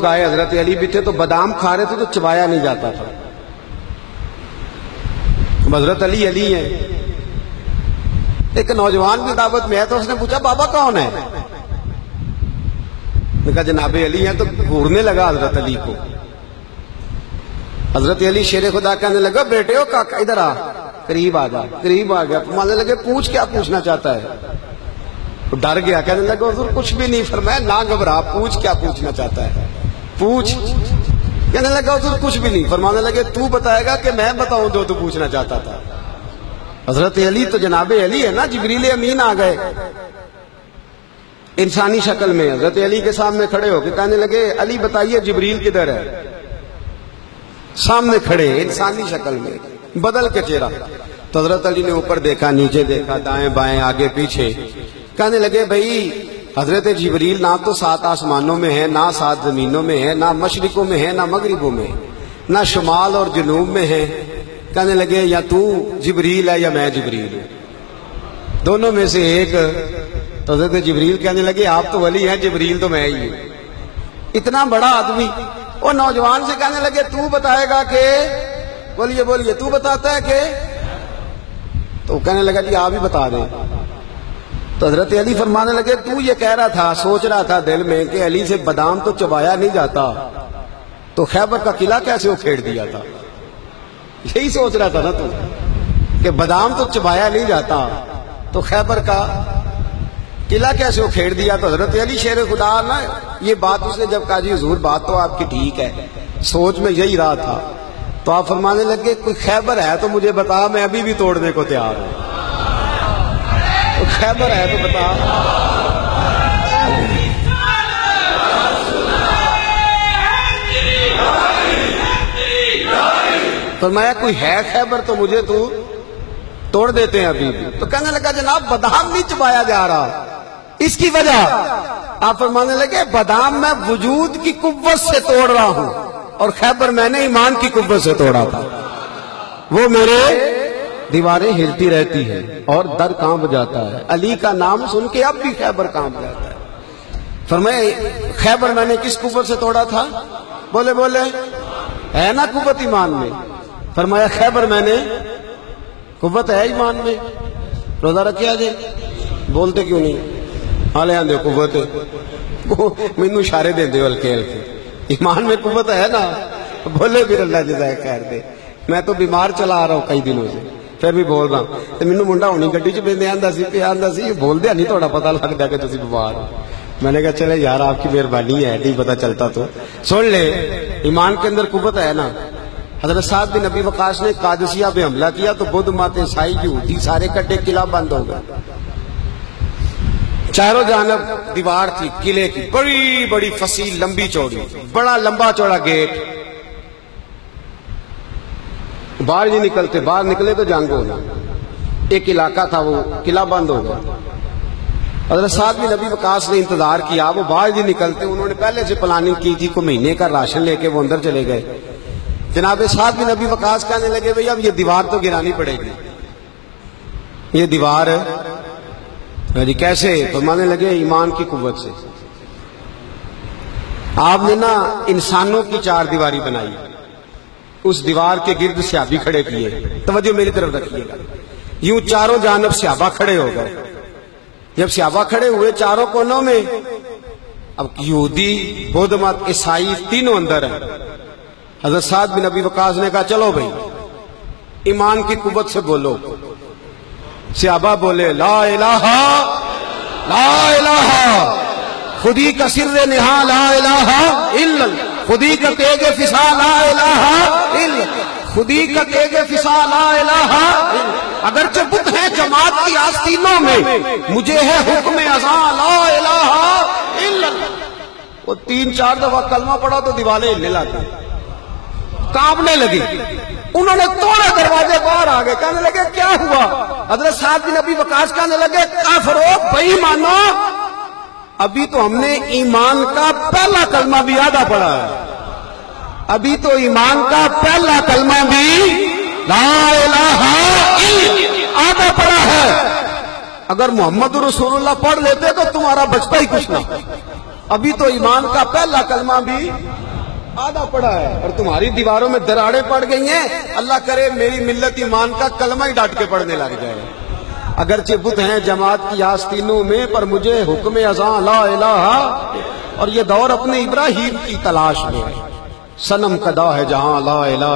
لوگ آئے, حضرت علی بھی تھے, تو بادام کھا رہے تھے تو چبایا نہیں جاتا تھا. حضرت علی علی ہیں. ایک نوجوان کی دعوت میں ہے تو اس نے پوچھا بابا کون ہے؟ نے کہا جناب علی ہیں. تو گھورنے لگا حضرت علی کو. حضرت علی شیر خدا کہنے لگا بیٹے ہو کاکا ادھر آ, قریب آ جا. قریب آ گیا, ماننے لگے پوچھ کیا پوچھنا چاہتا ہے. وہ ڈر گیا, کہنے لگا حضور کچھ بھی نہیں. فرمایا نہ گھبرا, پوچھ کیا پوچھنا چاہتا ہے, پوچھ. کہنے لگا حضور کچھ بھی نہیں. فرمانے لگے تو بتائے گا کہ میں بتاؤں جو تو پوچھنا چاہتا تھا. حضرت علی تو جناب علی ہے نا, جبریل امین آ گئے انسانی شکل میں. حضرت علی کے سامنے کھڑے ہو کے کہنے لگے علی بتائیے جبریل کدھر ہے؟ سامنے کھڑے انسانی شکل میں, بدل کے چہرہ. تو حضرت علی نے اوپر دیکھا, نیچے دیکھا, دائیں بائیں, آگے پیچھے. کہنے لگے بھائی حضرت جبریل نہ تو 7 آسمانوں میں ہے, نہ 7 زمینوں میں ہے, نہ مشرقوں میں ہے, نہ مغربوں میں, نہ شمال اور جنوب میں ہے. کہنے لگے یا تو جبریل ہے یا میں جبریل ہوں, دونوں میں سے ایک. تو حضرت جبریل کہنے لگے آپ تو ولی ہیں, جبریل تو میں ہی ہوں. اتنا بڑا آدمی. وہ نوجوان سے کہنے لگے تو بتائے گا کہ, بولیے بولیے تو بتاتا ہے کہ. تو کہنے لگا جی آپ ہی بتا دیں. تو حضرت علی فرمانے لگے تو یہ کہہ رہا تھا, سوچ رہا تھا دل میں کہ علی سے بادام تو چبایا نہیں جاتا, تو خیبر کا قلعہ کیسے اکھیڑ دیا تھا؟ یہی سوچ رہا تھا نا تو, کہ بادام تو چبایا نہیں جاتا تو خیبر کا قلعہ کیسے اکھیڑ دیا. تو حضرت علی شیر خدا نا یہ بات اس نے جب کہا جی حضور بات تو آپ کی ٹھیک ہے, سوچ میں یہی رہا تھا. تو آپ فرمانے لگے کوئی خیبر ہے تو مجھے بتا, میں ابھی بھی توڑنے کو تیار ہوں. خیبر ہے تو بتا. فرمایا کوئی ہے خیبر تو مجھے تو توڑ دیتے ہیں ابھی بھی. تو کہنے لگا جناب بادام نہیں چبایا جا رہا, اس کی وجہ. آپ فرمانے لگے بادام میں وجود کی قوت سے توڑ رہا ہوں, اور خیبر میں نے ایمان کی قوت سے توڑا تھا. وہ میرے دیواریں ہلتی رہتی ہیں اور در کانپ جاتا ہے. علی کا نام سن کے اب بھی خیبر کانپ جاتا ہے. فرمایا خیبر میں نے کس قوت سے توڑا تھا؟ بولے بولے ہے نا قوت ایمان میں. فرمایا خیبر میں نے, قوت ہے ایمان میں. روزہ رکھیا جی, بولتے کیوں نہیں؟ حالے آندے قوت مینوں اشارے دے دے ہلکے ہلکے. ایمان میں قوت ہے نا, بولے پھر اللہ جزائے خیر دے. میں تو بیمار چلا آ رہا ہوں کئی دنوں سے, پھر بھی بول رہا ہوں. تو مینوں منڈا ہونی گڈی چ بیندے آندا سی, پہ آندا سی بول دیا نہیں تھوڑا پتہ لگتا کہ تسی بیمار ہو. میں نے کہا چلے یار آپ کی مہربانی ہے, نہیں پتہ چلتا تو. سن لے ایمان کے اندر قوت ہے نا. حضرت سعد بن ابی وقاص نے قادسیہ پہ حملہ کیا تو بدھ مت عیسائی یہودی سارے کٹے, قلعہ بند ہو گئے. چاروں جانب دیوار تھی قلعے کی, بڑی بڑی فصیل لمبی چوڑی, بڑا لمبا چوڑا گیٹ. باہر نہیں نکلتے, باہر نکلے تو جنگ ہونا. ایک علاقہ تھا وہ قلعہ بند ہو گیا. حضرت سعد بن ابی وقاص نے انتظار کیا, وہ باہر نہیں نکلتے. انہوں نے پہلے سے پلاننگ کی تھی, کو مہینے کا راشن لے کے وہ اندر چلے گئے. جناب سعد بن ابی وقاص کہنے لگے بھئی اب یہ دیوار تو گرانی پڑے گی. یہ دیوار جی کیسے؟ فرمانے لگے ایمان کی قوت سے. آپ نے نا انسانوں کی 4 دیواری بنائی, اس دیوار کے گرد صحابی کھڑے کیے. توجہ میری طرف رکھیے گا. یوں چاروں جانب صحابہ کھڑے ہو گئے. جب صحابہ کھڑے ہوئے چاروں کونوں میں, اب یہودی, بدھ مت, عیسائی تینوں اندر ہیں. حضرت سعد بن ابی وقاص نے کہا چلو بھئی ایمان کی قوت سے بولو. صحابہ بولے لا الہ لا الہ خودی کا سر نہا لا الہ الا خودی کا تیغ فسا لا الہ الا خودی کا تیغ فسا لا الہ الا. اگرچہ بت ہے جماعت کی آستینوں میں, مجھے ہے حکم ازاں لا الہ الا. وہ 3-4 دفعہ کلمہ پڑھا تو دیوالیں ہلنے لگی, کانپنے لگی. انہوں نے توڑے دروازے, باہر آ گئے. کہنے لگے کیا ہوا؟ حضرت سعد بن ابی وقاص کہنے لگے کافرو بے ایمانو, ابھی تو ہم نے ایمان کا پہلا کلمہ بھی آدھا پڑھا ہے. ابھی تو ایمان کا پہلا کلمہ بھی لا الہ الا آدھا پڑھا ہے. اگر محمد رسول اللہ پڑھ لیتے تو تمہارا بچتا ہی کچھ نہ. ابھی تو ایمان کا پہلا کلمہ بھی آدھا پڑا ہے اور تمہاری دیواروں میں دراڑیں پڑ گئی ہیں. اللہ کرے میری ملت ایمان کا کلمہ ہی ڈانٹ کے پڑھنے لگ جائے. اگرچہ بت ہیں جماعت کی آستینوں میں، پر مجھے حکم اذاں لا الہ. اور یہ دور اپنے ابراہیم کی تلاش میں ہے. صنم کدا ہے جہاں لا الہ.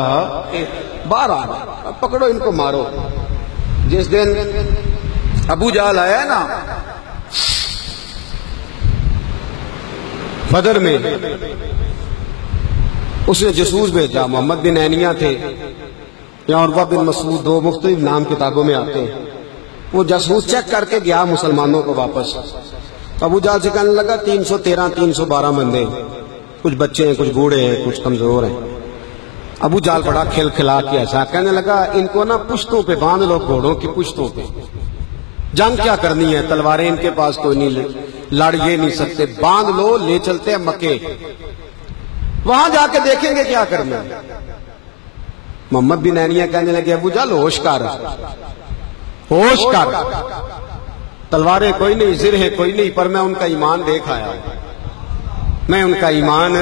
باہر آنا، پکڑو ان کو مارو. جس دن ابو جہل آیا ہے نا بدر میں، اس نے جاسوس بھیجا. محمد بن اینیا تھے یا عروہ بن مسعود، دو مختلف نام کتابوں میں آتے ہیں. وہ جاسوس چیک کر کے گیا مسلمانوں کو واپس. ابو جہل سے کہنے لگا 313 312 بندے، کچھ بچے ہیں، کچھ بوڑھے ہیں، کچھ کمزور ہیں. ابو جہل بڑا کھل کھلا کے ایسا کہنے لگا ان کو نا پشتوں پہ باندھ لو، گھوڑوں کی پشتوں پہ. جنگ کیا کرنی ہے، تلواریں ان کے پاس کوئی نہیں، لڑ یہ نہیں سکتے، باندھ لو، لے چلتے ہیں مکے، وہاں جا کے دیکھیں گے کیا کرنا. محمد بن اینیا کہنے لگے ابو جہل ہوش کر، ہوش کر، تلواریں کوئی نہیں، زرہیں کوئی نہیں، پر میں ان کا ایمان دیکھ آیا، میں ان کا ایمان.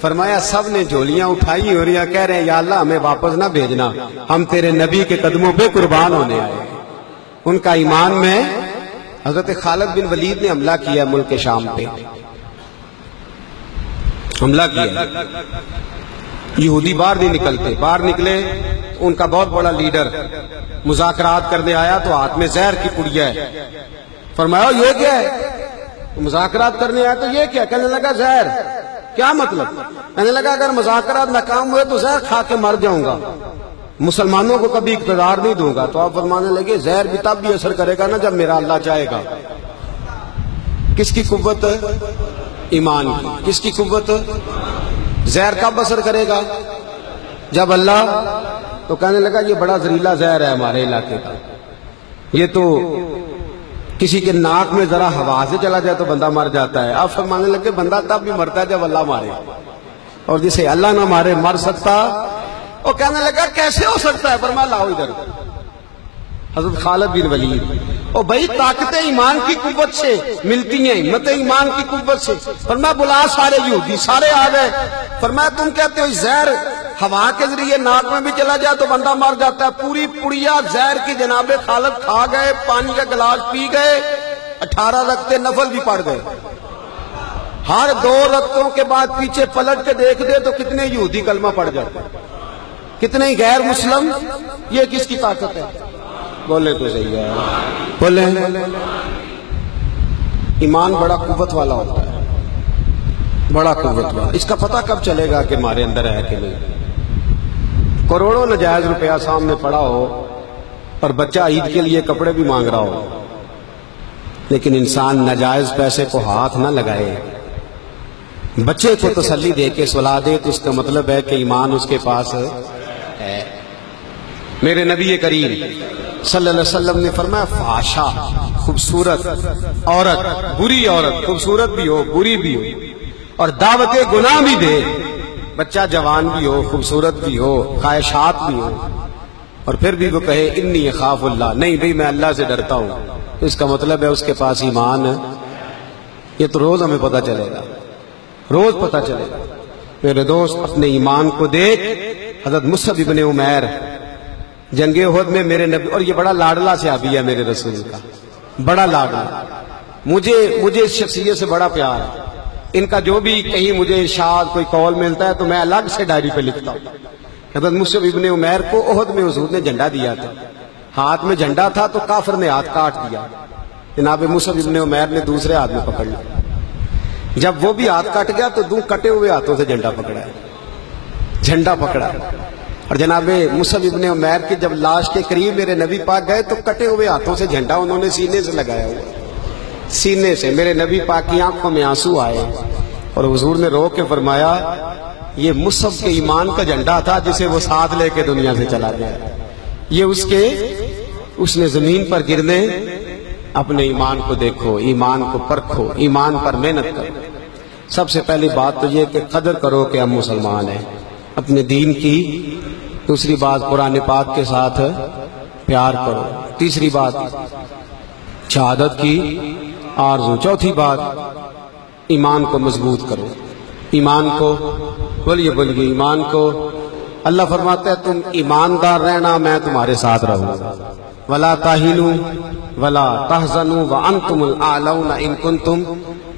فرمایا سب نے جھولیاں اٹھائی اور یہ کہہ رہے ہیں یا اللہ ہمیں واپس نہ بھیجنا، ہم تیرے نبی کے قدموں پہ قربان ہونے آئے. ان کا ایمان میں حضرت خالد بن ولید نے حملہ کیا ملک شام پہ، حملہ کیا. یہودی باہر نہیں نکلتے، باہر نکلے ان کا بہت بڑا لیڈر مذاکرات کرنے آیا تو ہاتھ میں زہر کی پڑیا ہے. فرمایا یہ کیا ہے؟ مذاکرات کرنے آیا تو یہ کیا؟ کہنے لگا زہر. کیا مطلب؟ کہنے لگا اگر مذاکرات ناکام ہوئے تو زہر کھا کے مر جاؤں گا، مسلمانوں کو کبھی اقتدار نہیں دوں گا. تو آپ فرمانے لگے زہر بھی تب بھی اثر کرے گا نا جب میرا اللہ چاہے گا. کس کی قوت؟ ایمان کی. کس کی قوت؟ زہر کب اثر کرے گا؟ جب اللہ. تو کہنے لگا یہ بڑا زہریلا زہر ہے ہمارے علاقے کا، یہ تو کسی کے ناک میں ذرا ہوا سے چلا جائے تو بندہ مر جاتا ہے. آپ فرمانے لگے بندہ تب بھی مرتا ہے جب اللہ مارے، اور جسے اللہ نہ مارے مر سکتا. وہ کہنے لگا کیسے ہو سکتا ہے؟ فرمایا لاؤ ادھر. حضرت خالد بن ولید. او بھائی طاقت ایمان کی قوت سے ملتی ہیں، ہمت ایمان کی قوت سے. فرمایا بلا سارے یہودی، سارے آ گئے. فرمایا تم کہتے ہو زہر ہوا کے ذریعے ناک میں بھی چلا جائے تو بندہ مر جاتا ہے. پوری پڑیا زہر کی جناب خالد کھا گئے، پانی کا گلاس پی گئے، 18 رکعتیں نفل بھی پڑھ گئے. ہر 2 رکعتوں کے بعد پیچھے پلٹ کے دیکھ دے تو کتنے یہودی کلمہ پڑھ جاتے ہیں، کتنے غیر مسلم. یہ کس کی طاقت ہے؟ بولے تو صحیح ہے، بولے. ایمان بڑا قوت والا ہوتا ہے، بڑا قوت والا. اس کا پتہ کب چلے گا کہ ہمارے اندر ہے کہ نہیں؟ کروڑوں ناجائز روپیہ سامنے پڑا ہو اور بچہ عید کے لیے کپڑے بھی مانگ رہا ہو، لیکن انسان ناجائز پیسے کو ہاتھ نہ لگائے، بچے کو تسلی دے کے سلا دے، تو اس کا مطلب ہے کہ ایمان اس کے پاس ہے. میرے نبی کریم صلی اللہ علیہ وسلم نے فرمایا فحاشا، خوبصورت عورت، بری عورت، خوبصورت بھی ہو بری بھی ہو اور دعوت گناہ بھی دے، بچہ جوان بھی ہو خوبصورت بھی ہو خواہشات بھی ہو، اور پھر بھی وہ کہے انی اخاف اللہ، نہیں بھئی میں اللہ سے ڈرتا ہوں، تو اس کا مطلب ہے اس کے پاس ایمان ہے. یہ تو روز ہمیں پتہ چلے گا، روز پتہ چلے گا. میرے دوست اپنے ایمان کو دیکھ. حضرت مصعب ابن عمیر جنگ احد میں میرے نبی، اور یہ بڑا لاڈلا صحابی ہے میرے رسول کا، بڑا لاڈلا. مجھے اس شخصیت سے بڑا پیار ہے. ان کا جو بھی کہیں مجھے ارشاد کوئی قول ملتا ہے تو میں الگ سے ڈائری پہ لکھتا ہوں. حضرت مصعب ابن عمیر کو احد میں حضور نے جھنڈا دیا تھا، ہاتھ میں جھنڈا تھا تو کافر نے ہاتھ کاٹ دیا. جناب مصعب ابن عمیر نے دوسرے ہاتھ میں پکڑ لیا. جب وہ بھی ہاتھ کٹ گیا تو 2 کٹے ہوئے ہاتھوں سے جھنڈا پکڑا ہے، جھنڈا پکڑا. اور جناب مصعب ابن عمیر کی جب لاش کے قریب میرے نبی پاک گئے تو کٹے ہوئے ہاتھوں سے جھنڈا انہوں نے سینے سے لگایا ہوا، سینے سے. میرے نبی پاک کی آنکھوں میں آنسو آئے اور حضور نے رو کے فرمایا یہ مصعب کے ایمان کا جھنڈا تھا جسے وہ ساتھ لے کے دنیا سے چلا گیا. یہ اس نے زمین پر گرنے. اپنے ایمان کو دیکھو، ایمان کو پرکھو، ایمان پر محنت کرو. سب سے پہلی بات تو یہ کہ قدر کرو کہ ہم مسلمان ہیں، اپنے دین کی. دوسری بات قرآن پاک کے ساتھ پیار کرو. تیسری بات شہادت کی آرزو. چوتھی بات ایمان کو مضبوط کرو، ایمان کو بولیے ایمان کو۔ اللہ فرماتا ہے تم ایماندار رہنا، میں تمہارے ساتھ رہوں گا۔ ولا تہنوا ولا تحزنوا وانتم الاعلون ان کنتم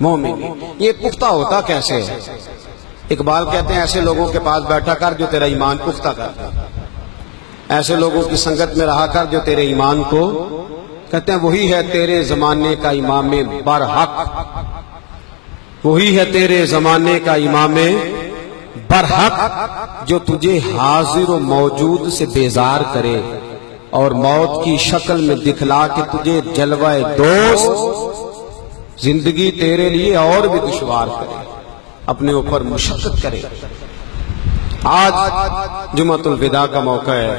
مؤمنین۔ یہ پختہ ہوتا کیسے ہے؟ اقبال کہتے ہیں ایسے لوگوں کے پاس بیٹھا کر جو تیرا ایمان پختہ کر دے، ایسے لوگوں کی سنگت میں رہا کر جو تیرے ایمان کو، کہتے ہیں وہی ہے تیرے زمانے کا امام برحق، وہی ہے تیرے زمانے کا امام برحق جو تجھے حاضر و موجود سے بیزار کرے اور موت کی شکل میں دکھلا کے تجھے جلوہ دوست زندگی تیرے لیے اور بھی دشوار کرے، اپنے اوپر مشقت کرے۔ آج جمعۃ الوداع کا موقع ہے،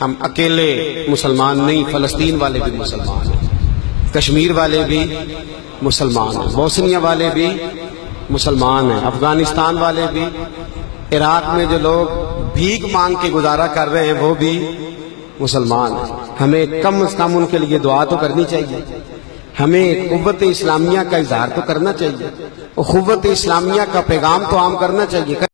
ہم اکیلے مسلمان نہیں، فلسطین والے بھی مسلمان ہیں، کشمیر والے بھی مسلمان ہیں، بوسنیا والے بھی مسلمان ہیں، افغانستان والے بھی، عراق میں جو لوگ بھیک مانگ کے گزارا کر رہے ہیں وہ بھی مسلمان ہیں۔ ہمیں کم از کم ان کے لیے دعا تو کرنی چاہیے، ہمیں قوت اسلامیہ کا اظہار تو کرنا چاہیے، قوت اسلامیہ کا پیغام تو عام کرنا چاہیے۔